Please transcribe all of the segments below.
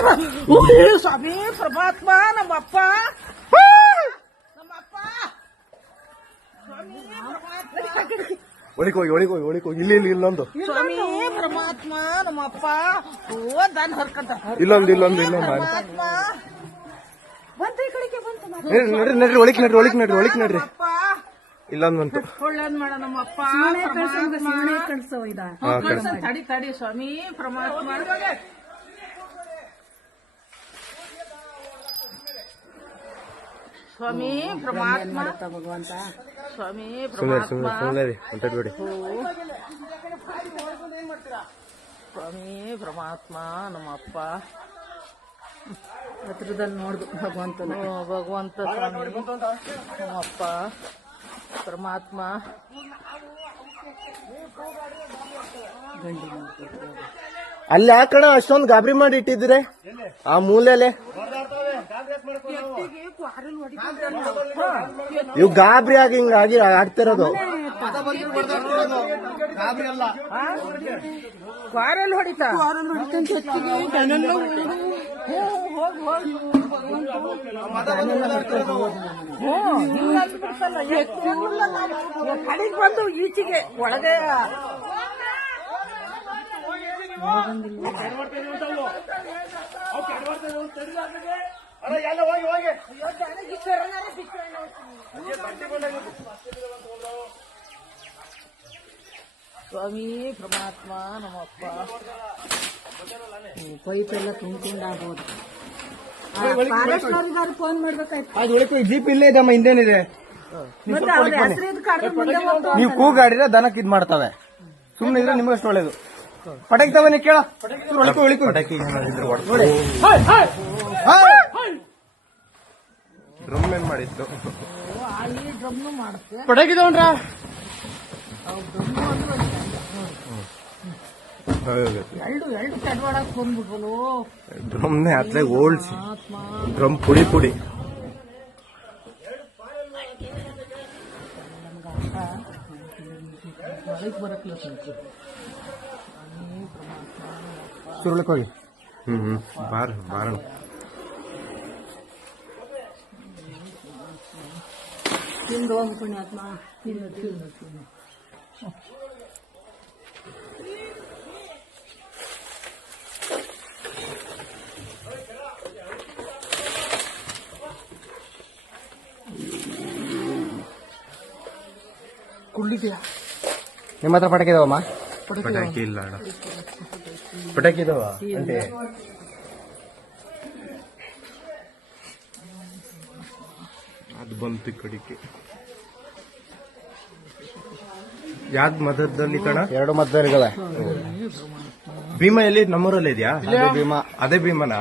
ಸ್ವಾಮಿ ಪರಮಾತ್ಮ ನಮ್ಮಪ್ಪ ಒಳಿಕೋಗಿ ಇಲ್ಲಿ ಇಲ್ಲೊಂದು ಸ್ವಾಮಿ ಪರಮಾತ್ಮ ನಮ್ಮಪ್ಪ ದಾನ್ ಹರ್ಕಂತ ಇಲ್ಲೊಂದು ಪರಮಾತ್ಮ ನಡ್ರಿ ಒಳಿಕ್ ನಡ್ರಿ ಇಲ್ಲೊಂದು ಬಂತು ಒಳ್ಳೇದ್ ಮಾಡ ನಮ್ಮಪ್ಪ ತಡಿ ತಡಿ ಸ್ವಾಮಿ ಪರಮಾತ್ಮ ಸ್ವಾಮಿ ಪರಮಾತ್ಮ ಭಗವಂತ ಸ್ವಾಮಿ ಪರಮಾತ್ಮ ಸ್ವಾಮಿ ಪರಮಾತ್ಮ ನಮ್ಮಪ್ಪ ಹತ್ರದಲ್ಲಿ ನೋಡ್ದು ಭಗವಂತ ಸ್ವಾಮಿ ನಮ್ಮಪ್ಪ ಪರಮಾತ್ಮ ಅಲ್ಲಿ ಆ ಕಡೆ ಅಷ್ಟೊಂದು ಗಾಬರಿ ಮಾಡಿ ಇಟ್ಟಿದ್ರೆ ಆ ಮೂಲೆಲೆ ಇವ್ ಗಾಬರಿ ಆಗಿ ಹಿಂಗಾಗಿ ಆಡ್ತಿರೋದು ಕ್ವಾರಲ್ಲಿ ಹೊಡಿತಾ ಕಡೆಗೆ ಬಂದು ಈಚೆಗೆ ಒಳಗೆ ಸ್ವಾಮಿ ಪರಮಾತ್ಮ ನಮ್ಮಪ್ಪ ಪೈಪ್ ಎಲ್ಲ ತುಂಬಿಕೊಂಡಾಗ್ಬೋದು ಫೋನ್ ಮಾಡ್ಬೇಕಾಯ್ತು ಜೀಪ್ ಇಲ್ಲೇ ಇದಮ್ಮ ಹಿಂದೇನಿದೆ ನೀವು ಕೂಗಾಡಿದ್ರೆ ದನಕ್ಕೆ ಇದ್ ಮಾಡ್ತವೆ ಸುಮ್ಮನೆ ಇದ್ರೆ ನಿಮಗಷ್ಟು ಒಳ್ಳೇದು ಪಟಾಕಿ ತವನಿ ಕೇಳ ಡ್ರಮ್ ಏನ್ ಮಾಡಿತ್ತು ಡ್ರಮ್ನು ಮಾಡುತ್ತೆ ಪಟಾಕಿ ತಗೊಂಡ್ರ ಎರಡು ತಡವಾಡಕ್ ಬಂದ್ಬಿಟ್ವಲು ಡ್ರಮ್ನೇ ಅತ್ಲಾಗ ಓಲ್ಸಿ ಡ್ರಮ್ ಪುಡಿ ಪುಡಿ ಬರಕ್ಲ ಸುರುಳಕ್ ಹೋಗಿ ಬಾರ ತಿಂದು ಹೋಗಿ ಪುಣ್ಯಾತ್ಮ ತಿನ್ನು ಕುಳ್ಳಿದ್ಯಾ ನಿಮ್ಮ ಹತ್ರ ಪಟಾಕಿ ಇದಾವಮ್ಮ ಪಟಾಕಿ ಇಲ್ಲ ಪಟಾಕಿ ಇದಾವ ಅಂತೆ ಅದು ಬಂತು ಕಡಿಕೆ ಯಾವ್ದು ಮಧ್ಯದಲ್ಲಿ ಕಣ ಎರಡು ಮಧ್ಯದಲ್ಲಿ ಇದಾವೆ ಭೀಮ ಎಲ್ಲಿ ನಮ್ಮೂರಲ್ಲಿ ಇದೆಯಾ ಭೀಮ ಅದೇ ಭೀಮನಾ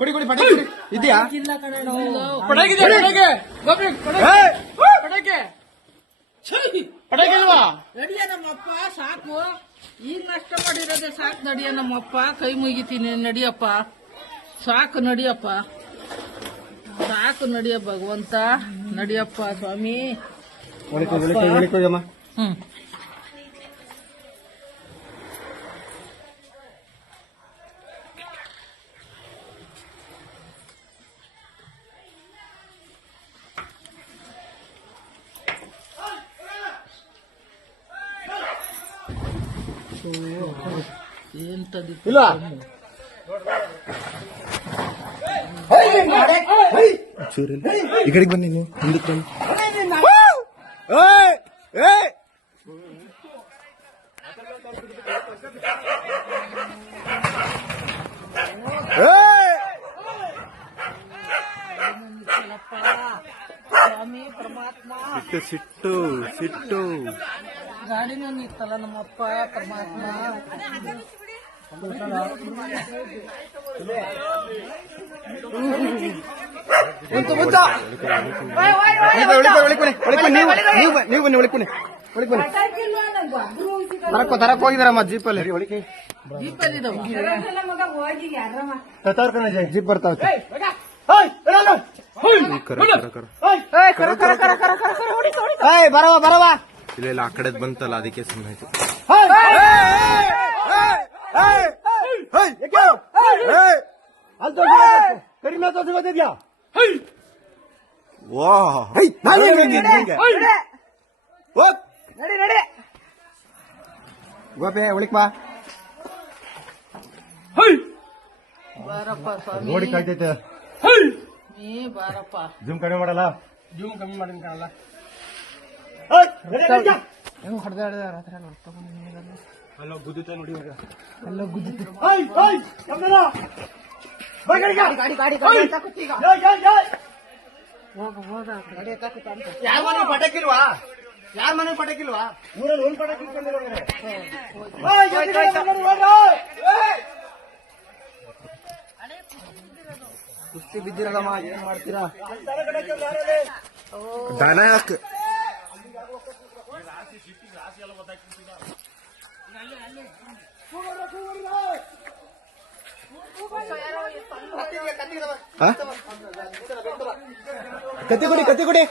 ಕೊಡಿ ಪಟಾಕಿ ಇದೆಯಾ ಪಟಾಕಿ ಅಲ್ವಾ ನಡಿಯ ನಮ್ಮಪ್ಪ ಸಾಕು ಈಗ ನಷ್ಟ ಮಾಡಿರೋದೇ ಸಾಕು ನಡಿಯ ನಮ್ಮಪ್ಪ ಕೈ ಮುಗಿತೀನಿ ನಡಿಯಪ್ಪ ಸಾಕು ನಡಿಯಪ್ಪ ಸಾಕು ನಡಿಯ ಭಗವಂತ ನಡಿಯಪ್ಪ ಸ್ವಾಮಿ ಏನ್ ತಂದಿತ್ತು ಇಲ್ಲ ಈ ಕಡೆಗೆ ಬನ್ನಿ ನೀವು ಹಿಂದಕ್ಕೆ ಬನ್ನಿ ಸ್ವಾಮಿ ಪರಮಾತ್ಮ ಸಿಟ್ಟು ಗಾಡಿನ ನಿತ್ತಲ್ಲ ನಮ್ಮಪ್ಪ ಪರಮಾತ್ಮ ನೀವು ಬನ್ನಿ ಒಳಕ್ಕೆ ಬನ್ನಿ ತರಕ್ ಹೋಗಿದಾರಮ್ಮ ಜೀಪಲ್ಲಿ ಜೀಪ್ ಬರ್ತಾವ ಬರವಾ ಇಲ್ಲ ಆ ಕಡೆ ಬಂತಲ್ಲ ಅದಕ್ಕೆ ಸುಮ್ಮನೆ ಆಯ್ತು ಕಡಿಮೆ ತೋರಿಸ್ಕೊತಿದ್ಯಾ ವಾ ಗೋಪೆ ಉಳಿಕ್ ಬಾ ಬಾರಪ್ಪ ಸ್ವಾಮಿ ನೋಡಿ ಕಾಯ್ತೈತೆ ನೀ ಬಾರಪ್ಪ ಜೂಮ್ ಕಡಿಮೆ ಮಾಡಲ್ಲ ಜೂಮ್ ಕಮ್ಮಿ ಮಾಡಿನ ಕಾಣಲ್ಲ. ಹೆಂಗ್ ಹೊಡೆದಾಡ ಅಲ್ಲ ಗುದ್ದುತ್ತೆ ನೋಡಿ ಇವಾಗ. ಎಲ್ಲ ಗುದ್ದಿತ್ತು ಯಾರ ಮನೆ ಪಟಾಕಿಲ್ವಾ? ಯಾರ ಮನೆ ಪಟಾಕಿಲ್ವಾ? ಊರಲ್ಲಿ ಒಂದ್ ಪಟಾಕಿ ಇಟ್ಕೊಂಡಿದ್ದಾರೆ. ಕುಸ್ತಿ ಬಿದ್ದಿರಲ್ಲಮ್ಮ, ಏನ್ ಮಾಡ್ತೀರಾ? ದನ ಯಾಕೆ ಕತ್ತಿ ಕೊಡಿ